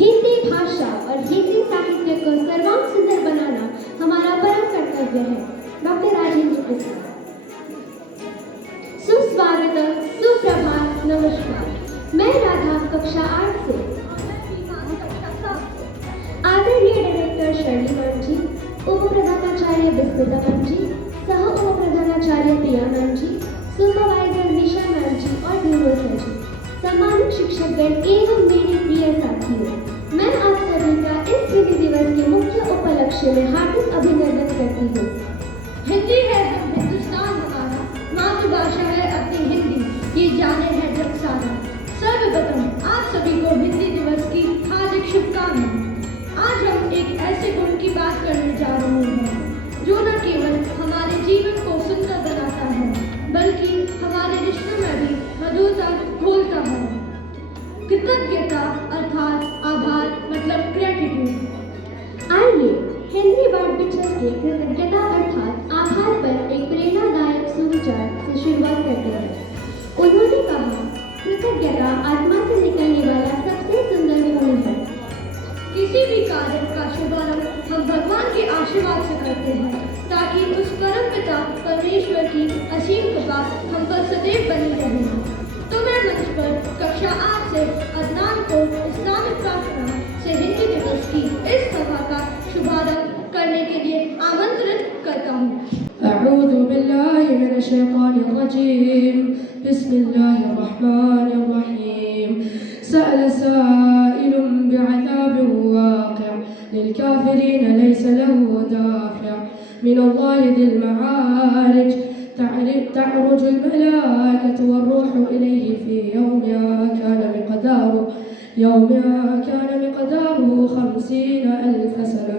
हिंदी भाषा और हिंदी साहित्य को सर्वांग सुंदर बनाना हमारा परम कर्तव्य है। डॉक्टर राजेंद्र प्रसाद। सुस्वागत, सुप्रभात, नमस्कार। मैं राधा कक्षा 8 से। आदरणीय डायरेक्टर शर्ली मैम जी, उप प्रधानाचार्य बिस्मिता मैम जी, सह उप प्रधानाचार्य प्रिया मैम जी, सुपरवाइजर निशा मैम जी और ध्रुव सर जी, सम्मानित शिक्षकगण एवं मेरे प्रिय साथियों, मैं आप सभी का इस हिंदी दिवस के मुख्य उपलक्ष्य में हार्दिक अभिनंदन करती हूँ। हिंदी है हिंदुस्तान हमारा, मातृभाषा है अपनी हिंदी, ये जाने है जग सारा। सर्वप्रथम आप सभी को हिंदी दिवस की हार्दिक शुभकामनाएं। आज हम एक ऐसे गुण की बात करने जा रहे हैं जो न केवल हमारे जीवन को सुंदर बनाता है बल्कि हमारे रिश्तों में भी मधुरता घोलता है। कृतज्ञता अर्थात आभार मतलब ग्रेटिट्यूड। आइए हेनरी बर्ट बिचर के कृतज्ञता अर्थात आभार पर एक प्रेरणादायक सुविचार से शुरुआत करते हैं। उन्होंने कहा, कृतज्ञता आत्मा से निकलने वाला सबसे सुंदर गुण है। किसी भी कार्य का शुभारंभ हम भगवान के आशीर्वाद से करते हैं ताकि उस परम पिता परमेश्वर की असीम कृपा हम पर सदैव बनी रहे। तो मैं मंच पर कक्षा 8 से अदनान को इस्लामिक प्रार्थना से हिंदी दिवस की इस सभा का शुभारंभ करने के लिए आमंत्रित करता हूँ। अऊज़ु बिल्लाहि मिनश शैतानिर रजीम। बिस्मिल्लाहिर रहमानिर रहीम। सअल साइलुम बिअज़ाबिन वाक़िअ लिलकाफ़िरीन लैसा लहु दाफ़िअ मिनल्लाहि ज़िल मआरिज तअरुजुल मलाइकतु वर्रूहु इलैहि फ़ी यौमिन कान मिक़दारुहु 50,000 सनह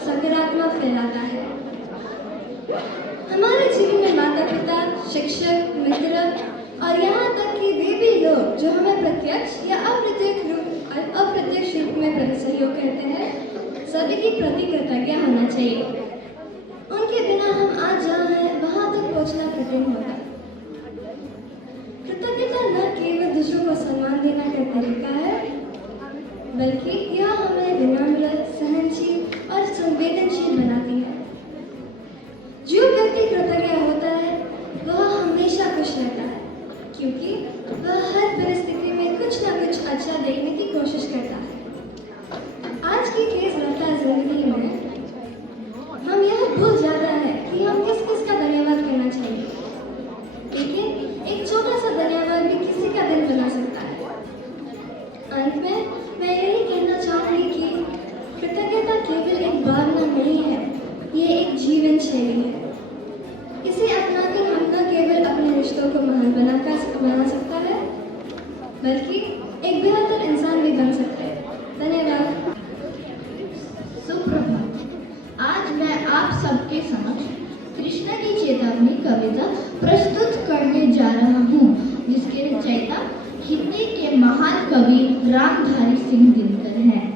सकारात्मक फैलाता है। हमारे जीवन में माता पिता, शिक्षक, मित्र और यहाँ तक कि वे भी लोग जो हमें प्रत्यक्ष या अप्रत्यक्ष रूप में सहयोग करते हैं, सभी के प्रति कृतज्ञ होना चाहिए। उनके बिना हम आज जहाँ हैं वहाँ तक पहुँचना कठिन होगा। कृतज्ञता न केवल दूसरों को सम्मान देना का तरीका है, बल्कि यह हमें विनम्र, सहनशील और संवेदनशील बनाती है। जो व्यक्ति कृतज्ञ होता है वह हमेशा खुश रहता है, क्योंकि वह हर परिस्थिति में कुछ न कुछ अच्छा देखने की कोशिश करता है। आज की तेज रफ्तार जिंदगी में हम यह भूल जाते हैं कि हम किस किस का धन्यवाद करना चाहिए, लेकिन एक छोटा सा धन्यवाद भी किसी का दिन बना सकता है। अंत में मैं यही कहना चाहूँगी कि कृतज्ञता केवल एक भावना नहीं है, ये एक जीवन शैली है। इसे अपनाकर हम न केवल अपने रिश्तों को महान बना सकता है, बल्कि एक बेहतर इंसान भी बन सकते हैं। धन्यवाद। सुप्रभात। आज मैं आप सबके समक्ष कृष्ण की चेतावनी कविता प्रस्तुत करने जा रहा हूँ, जिसके रचयिता हिंदी के महान कवि रामधारी सिंह दिनकर हैं।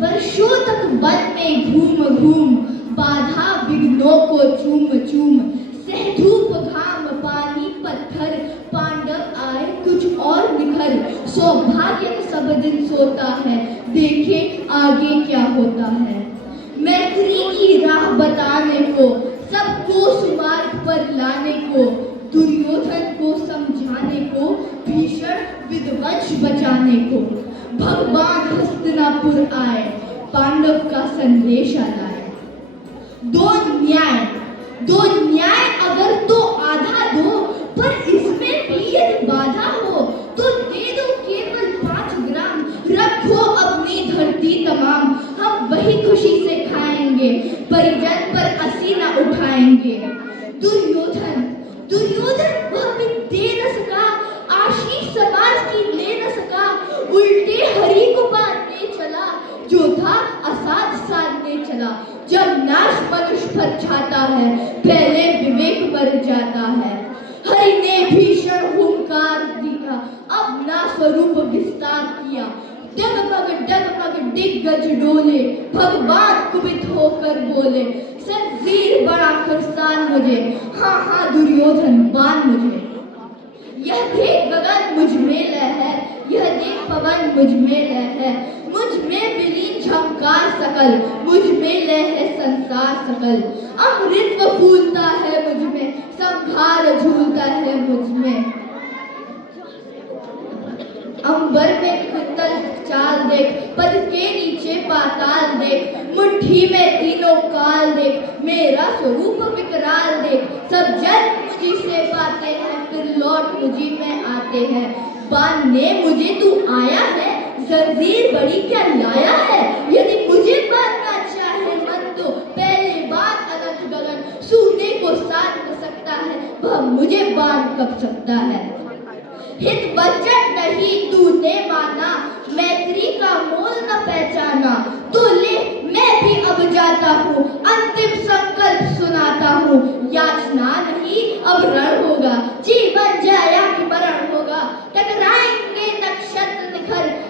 वर्षों तक वन में घूम घूम, बाधा विघ्नों को चूम चूम, सहधूप घाम पानी पत्थर, पांडव आए कुछ और निखर। सौभाग्य सब दिन सोता है, देखे आगे क्या होता है। मैत्री की राह बताने को, सबको सुमार्ग पर लाने को, दुर्योधन को समझाने को, भीषण विध्वंस बचाने को। भगवान हस्तिनापुर आए, पांडव का संदेशा लाए। दो न्याय अगर तो आधा दो, पर इसमें भी यदि बाधा हो तो दे दो केवल 5 ग्राम। रखो अपनी धरती तमाम, हम वही खुशी से खाएंगे, परिजन पर असी न उठाएंगे। दुर्योधन वह भी दे न सका, आशीष समाज की ले न सका। उल्टे हरि को बांधने चला, जो था असाध साधने चला। जब नाश मनुष्य पर छाता है, पहले विवेक मर जाता है। हरि ने भीषण हुंकार दिया, अब ना स्वरूप विस्तार किया। डगमग दिग्गज डोले, भगवान कुपित होकर बोले। संजीर बड़ा फरसान मुझे, हाँ दुर्योधन बांध मुझे। यह देख गगन मुझ में लय है, यह देख पवन मुझ में लय है। मुझ में विलीन झंकार सकल, मुझ में लय है संसार सकल। अमृत फूलता है मुझ में, संभार झूलता है मुझ में। अंबर में कुंतल चाल देख, पद के नीचे पाताल देख। मुट्ठी में तीनों काल देख, मेरा स्वरूप विकराल देख। सब जन मुझी से पाते हैं, फिर लौट मुझी में आते हैं। बांधने मुझे तू आया है, जंजीर बड़ी क्या लाया है। यदि मुझे बांधना चाहे मन तो पहले बात अनंत गगन। सूने को साध न सकता है, वह मुझे बांध कब सकता है। हित वचन नहीं तूने माना, मैत्री का मोल न पहचाना। तो ले मैं भी अब जाता हूँ, अंतिम संकल्प सुनाता हूँ। याचना नहीं अब रण होगा, जीवन जया कि मरण होगा। टकराएंगे नक्षत्र निखर,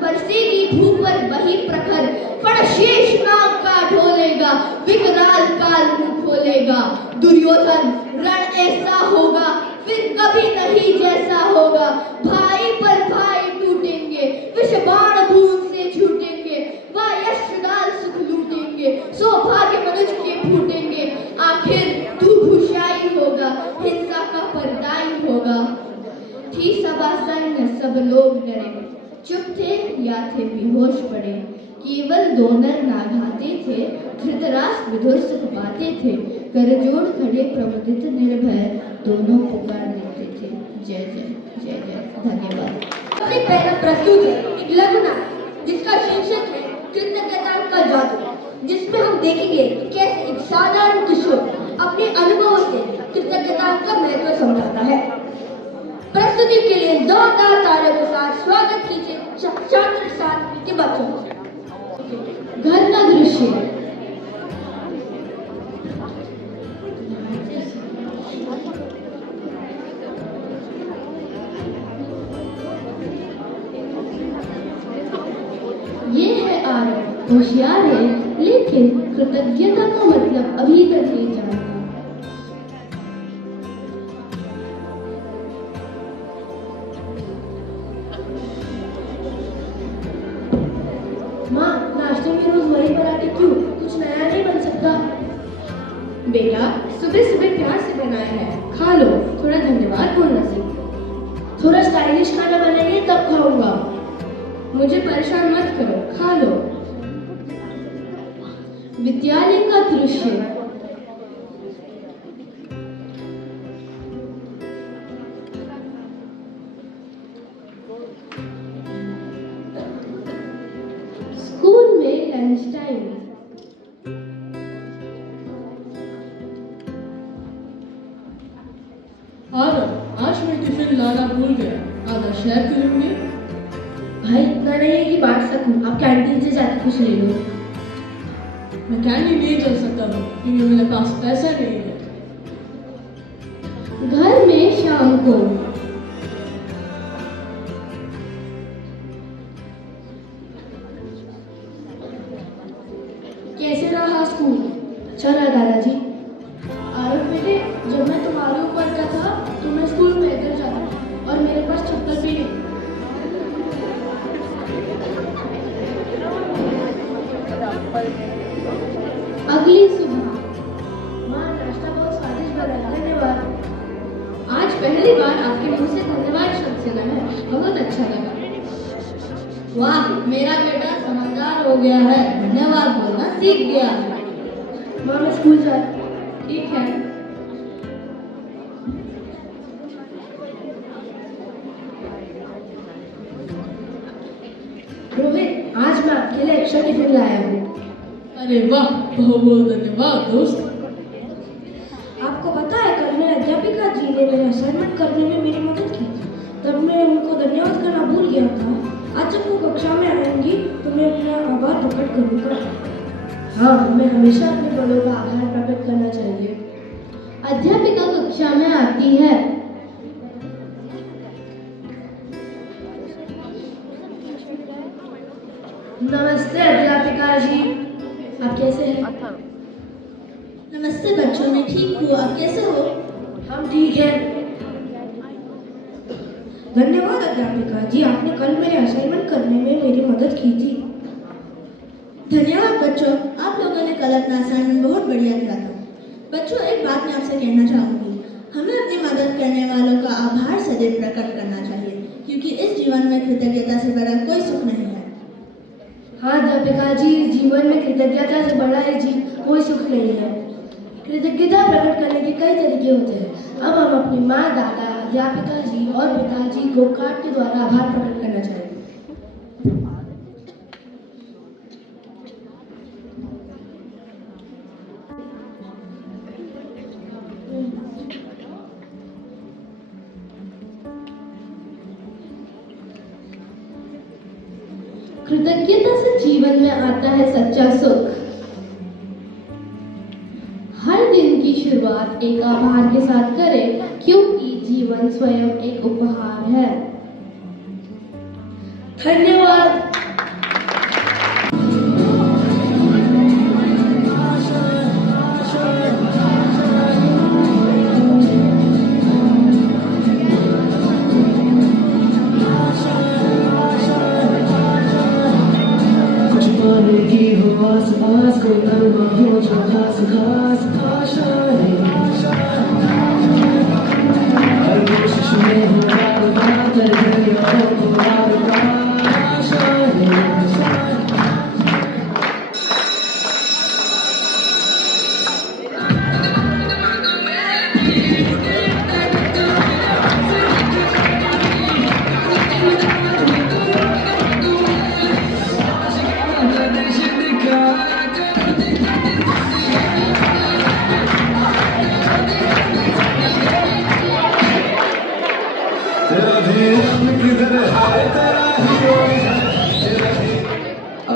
बरसेगी धूप पर वही प्रखर। फण शेष नाग का ढोलेगा, विकराल काल मुंह खोलेगा। दुर्योधन रण ऐसा होगा, फिर कभी नहीं जैसा होगा। भाई पर भाई टूटेंगे, विषबाण धूल से छूटेंगे। वायश्रदाल सुख लूटेंगे, सौभाग्य मनुष्य के फूटेंगे। आखिर तू भूषाई होगा, हिंसा का पर्दाई होगा। थी सभा सैन्य सब लोग डरे, चुप थे या थे बेहोश पड़े। केवल 2 नर नाघाते थे, धृतराष्ट्र विदुर सुख पाते थे। करजोड़ खड़े प्रमुदित निर्भय, दोनों पुकार देते थे। जय जय जय जय। धन्यवाद। सबसे पहला प्रस्तुत है एक लघु नाटक, जिसका शीर्षक है कृतज्ञता का जादू, जिसमें हम देखेंगे कि कैसे एक साधारण किशोर अपने अनुभवों से कृतज्ञता का महत्व समझाता है। प्रस्तुति के लिए जोरदार तालियों के साथ स्वागत कीजिए छात्र साथ के बच्चों को। घर का दृश्य। ये है आरव, होशियार है लेकिन कृतज्ञता का मतलब अभी तक नहीं जानता। माँ, नाश्ते में रोज वही पराठे क्यों? कुछ नया नहीं बन सकता? बेटा, सुबह सुबह प्यार से बनाया है, खा लो। थोड़ा धन्यवाद बोलना सीखो। थोड़ा स्टाइलिश खाना बनाइए तब खाऊंगा। मुझे परेशान मत करो, खा लो। विद्यालय का दृश्य। स्कूल में लंच टाइम। आज मैं टिफिन लाना भूल गया, आधा शेयर करूंगी। भाई, इतना नहीं है कि बांट सकूं। आप कैंटीन से जाके कुछ ले लो। मैं कैंटीन नहीं जा सकता हूँ क्योंकि मेरे पास पैसा नहीं है। घर में शाम को। कैसे रहा स्कूल? अच्छा रहा दादाजी। आरव बेटे, जब मैं तुम्हारे ऊपर का था तो मैं स्कूल पैदल जाता और मेरे पास चप्पल भी नहीं। अगली सुबह। माँ, नाश्ता बहुत स्वादिष्ट बना है, धन्यवाद। आज पहली बार आपके मुंह से धन्यवाद शब्द सुना है, बहुत अच्छा लगा। वाह, मेरा बेटा समझदार हो गया है, धन्यवाद बोलना सीख गया है। माँ, मैं स्कूल जाती। ठीक है। रोहित, आज मैं आपके लिए एक्स्ट्रा टिफिन लाया हूँ। अरे वाह, बहुत बहुत धन्यवाद दोस्त। आपको पता है, कल मेरे अध्यापिका जी ने मेरा असाइनमेंट करने में मेरी मदद की थी। तब मैं उनको धन्यवाद करना भूल गया था। आज जब वो कक्षा में आएंगी तो मैं अपना आभार प्रकट करूँगा। हाँ, हमें हमेशा अपने बड़ों का आभार प्रकट करना चाहिए। अध्यापिका कक्षा में आती है। नमस्ते अध्यापिका जी, आप कैसे हैं? नमस्ते बच्चों, मैं ठीक हूँ, आप कैसे हो? हम ठीक हैं। धन्यवाद अध्यापिका जी, आपने कल मेरे असाइनमेंट करने में मेरी मदद की थी। धन्यवाद बच्चों, आप लोगों ने कल अपना असाइनमेंट बहुत बढ़िया किया था। बच्चों, एक बात मैं आपसे कहना चाहूँगी, हमें अपनी मदद करने वालों का आभार सदैव प्रकट करना चाहिए, क्योंकि इस जीवन में कृतज्ञता से बड़ा कोई सुख नहीं है। हाँ अध्यापिका जी, जीवन में कृतज्ञता से बड़ा कोई सुख नहीं है। कृतज्ञता प्रकट करने के कई तरीके होते हैं। अब हम अपनी माँ, दादा, अध्यापिका जी और पिताजी को कार्ड के द्वारा आभार प्रकट करना चाहिए। कृतज्ञता से जीवन में आता है सच्चा सुख। हर दिन की शुरुआत एक आभार के साथ करें, क्योंकि जीवन स्वयं एक उपहार है। धन्यवाद।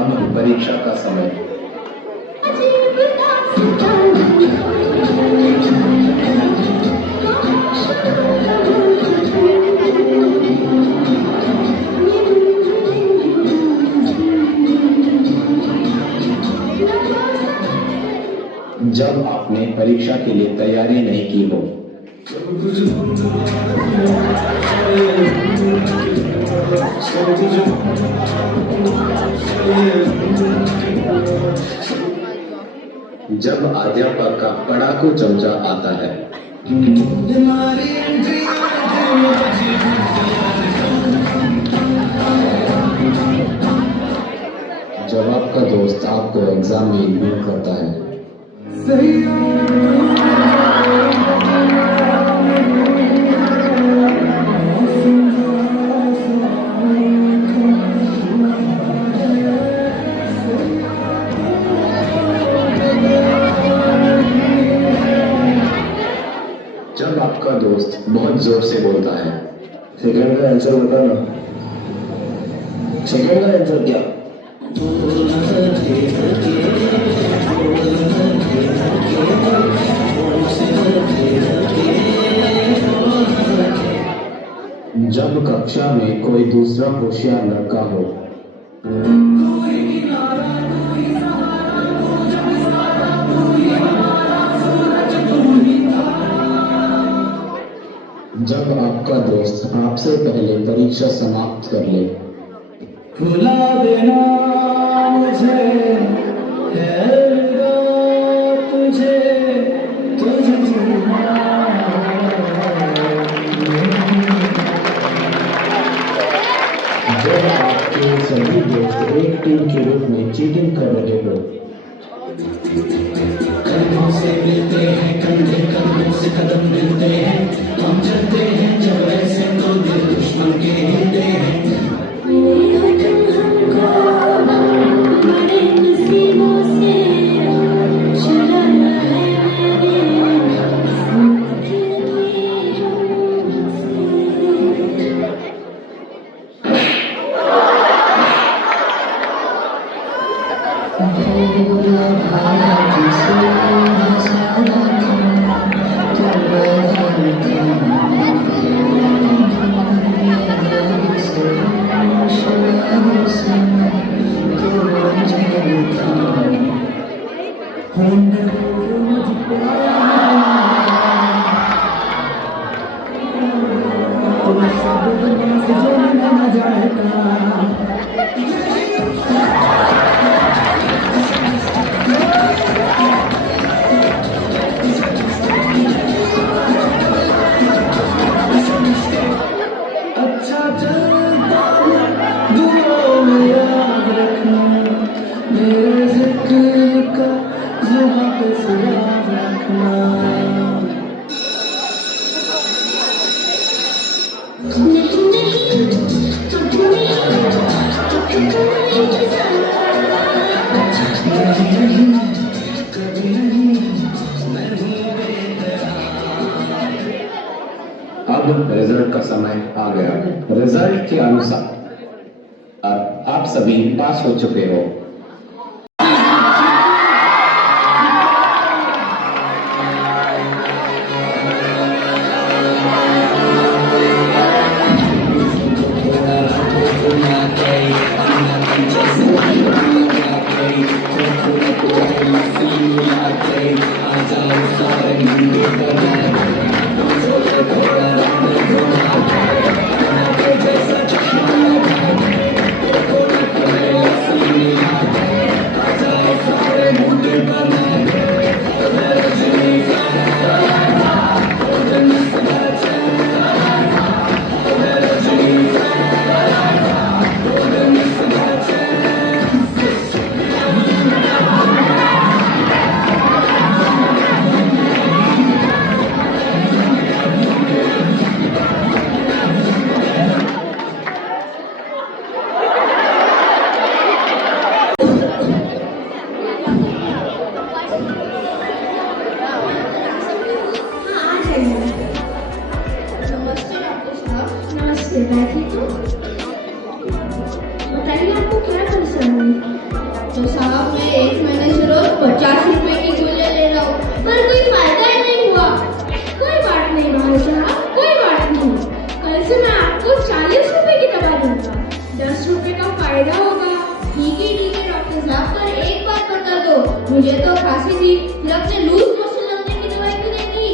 अब परीक्षा का समय। जब आपने परीक्षा के लिए तैयारी नहीं की हो। जब अध्यापक का पढ़ाकू चमचा आता है। जब आपका दोस्त आपको एग्जाम में इग्नोर करता है। जब आपका दोस्त बहुत जोर से बोलता है। सेकंड का आंसर बताना। सेकंड का आंसर क्या? जब कक्षा में कोई दूसरा होशियार लड़का हो। जब आपका दोस्त आपसे पहले परीक्षा समाप्त कर ले। भुला देना मुझे है तुझे तुझे जब आपके सभी दोस्त एक टीम के रूप में चीटिंग कर रहे हो। कदमों से मिलते हैं, कंधे कंधों से कदम मिलते हैं, हम चलते हैं जब ऐसे तो दिल दुश्मन के हिलते हैं। अब रिजल्ट का समय आ गया। रिजल्ट के अनुसार आप सभी पास हो चुके हो। नमस्ते, मैं ठीक हूँ। बताइए आपको क्या कंसर्न है? डॉक्टर साहब, मैं 1 महीने से रोज 50 रुपए की गोलियां ले रहा हूँ, पर कोई फायदा ही नहीं हुआ। कोई बात नहीं भाई साहब, कोई बात नहीं। कल से मैं आपको 40 रुपए की दवा दूंगा, 10 रुपए का फायदा होगा। ठीक है डॉक्टर साहब, पर एक बात बता दो, मुझे तो खांसी थी, फिर आपने लूज मोशन लगने की दवाई क्यों नहीं दी?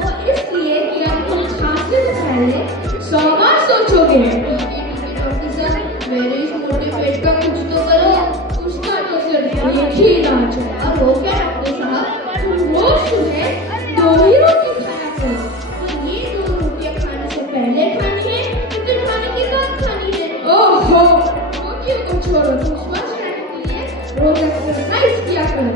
वो इसलिए कि आप तुम खांसने से पहले 100 बार सोचोगे। डॉक्टर साहब, मेरे इस मोटे पेट का कुछ तो करो। उसका तो सिर्फ एक ही इलाज है। और वो क्या डॉक्टर साहब? तुम रोज सुबह 2 ही रोटी खाया करो। तो ये 2 रोटियां खाने से पहले खानी है या फिर खाने के बाद खानी है? ओहो, रोटियों को छोड़ो, तुम स्वस्थ रहने के लिए रोज एक्सरसाइज किया करो।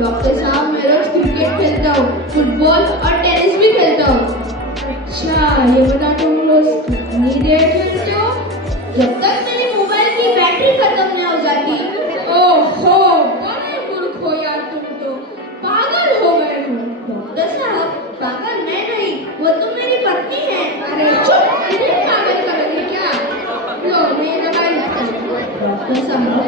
डॉक्टर साहब, मैं रोज क्रिकेट खेलता हूँ, फुटबॉल और टेनिस भी खेलता हूँ। अच्छा, ये बता तुम रोज कितनी देर खेलते हो? जब तक मेरी मोबाइल की बैटरी खत्म नहीं हो जाती। ओहो, बड़े मूर्ख हो यार, तुम तो पागल हो गए हो। डॉक्टर साहब, पागल मैं नहीं, वो तो मेरी पत्नी है। अरे चुप, इन्हें पागल करोगे क्या? लो, मैं दवाई लिखता हूँ। डॉक्टर साहब,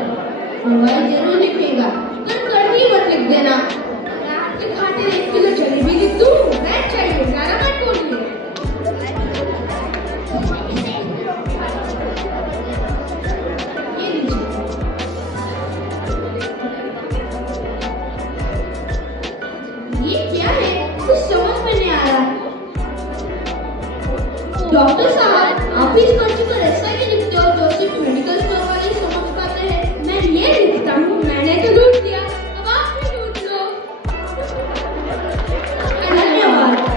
दवाई जरूर लिखेगा, पर कड़वी मत लिख देना। मैं आपके खातिर 1 किलो जलेबी लिख दूँ? मैं चाहिए, ज़्यादा मत बोलिए। ये लीजिए। ये क्या है? कुछ समझ में नहीं आ रहा। डॉक्टर साहब, आप इस पर्ची पर ऐसा ही लिखते हो जो सिर्फ मेडिकल स्टोर वाले ही समझ पाते हैं। मैं ये लिखता हूँ, मैंने तो लूट दिया, अब आप भी लूट लो। धन्यवाद।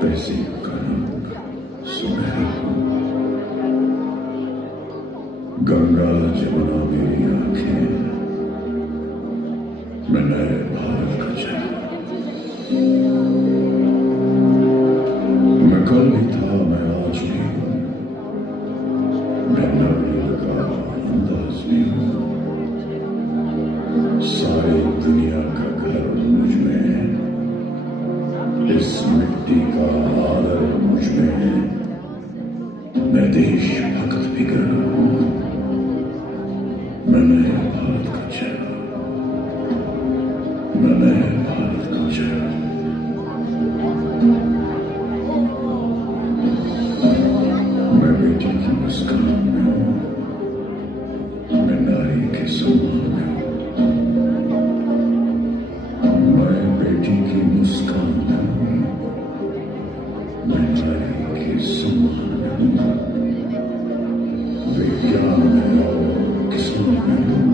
तहजीब का रंग सुनहरा, गंगा जमुना मेरी आंखें, मैं नए भारत का चेहरा। मैं कल भी था, मैं आज भी हूं, मैं नारियल का अंदाज भी हूं। सारी दुनिया का घर मुझ में है, इस मिट्टी का आदर मुझ में है। मैं देशभक्त भी कर रहा हूं, मैं नए भारत का चेहरा, मैं नए भारत का चेहरा। मैं बेटी की मुस्कान में हूं, मैं नारी के सम्मान में हूं। मैं बेटी की मुस्कान में हूं, मैं नारी के सम्मान में हूं। विज्ञान में और किस्मत में हूं,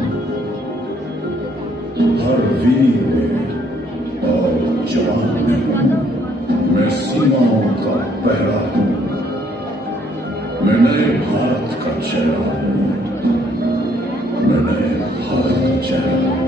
हर वीर में और जवान में हूं। मैं सीमाओं का पहरा हूं, मैं नए भारत का चेहरा हूं, मैं नए भारत का चेहरा हूं।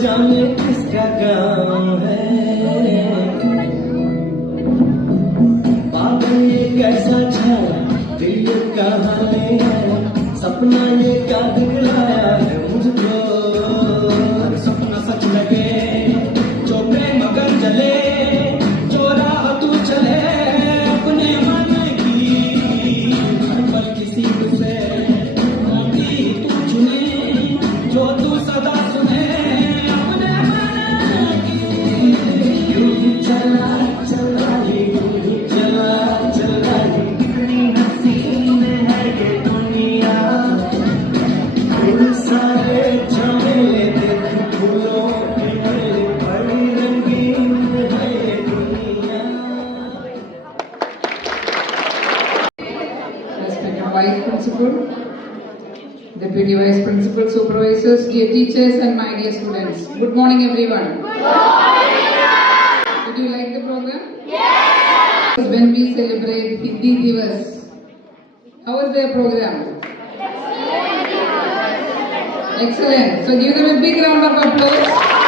जाने किसका गाँव है, बादल ये कैसा छाया, दिल ये कहाँ ले आया, सपना ये क्या दिखलाया है मुझको। हर सपना सच लगे, जो प्रेम अगर जले, जो राह तू चले अपने मन की, हर पल किसी से मोती तू चुने, जो तू सदा सुने अपने मन की। यूं ही चला चला ये, यूं ही चला चला ये, कितनी हसीन है ये दुनिया। फूल सारे झमेले देख फूलों के मेले, बड़ी रंगीन है ये दुनिया। Respected Vice Principal, Deputy Vice Principal, Supervisors, dear teachers and my dear students. Good morning everyone. Good morning. Did you like the program? Yes. When we celebrate Hindi Divas, how was their program? Excellent. So give them a big round of applause.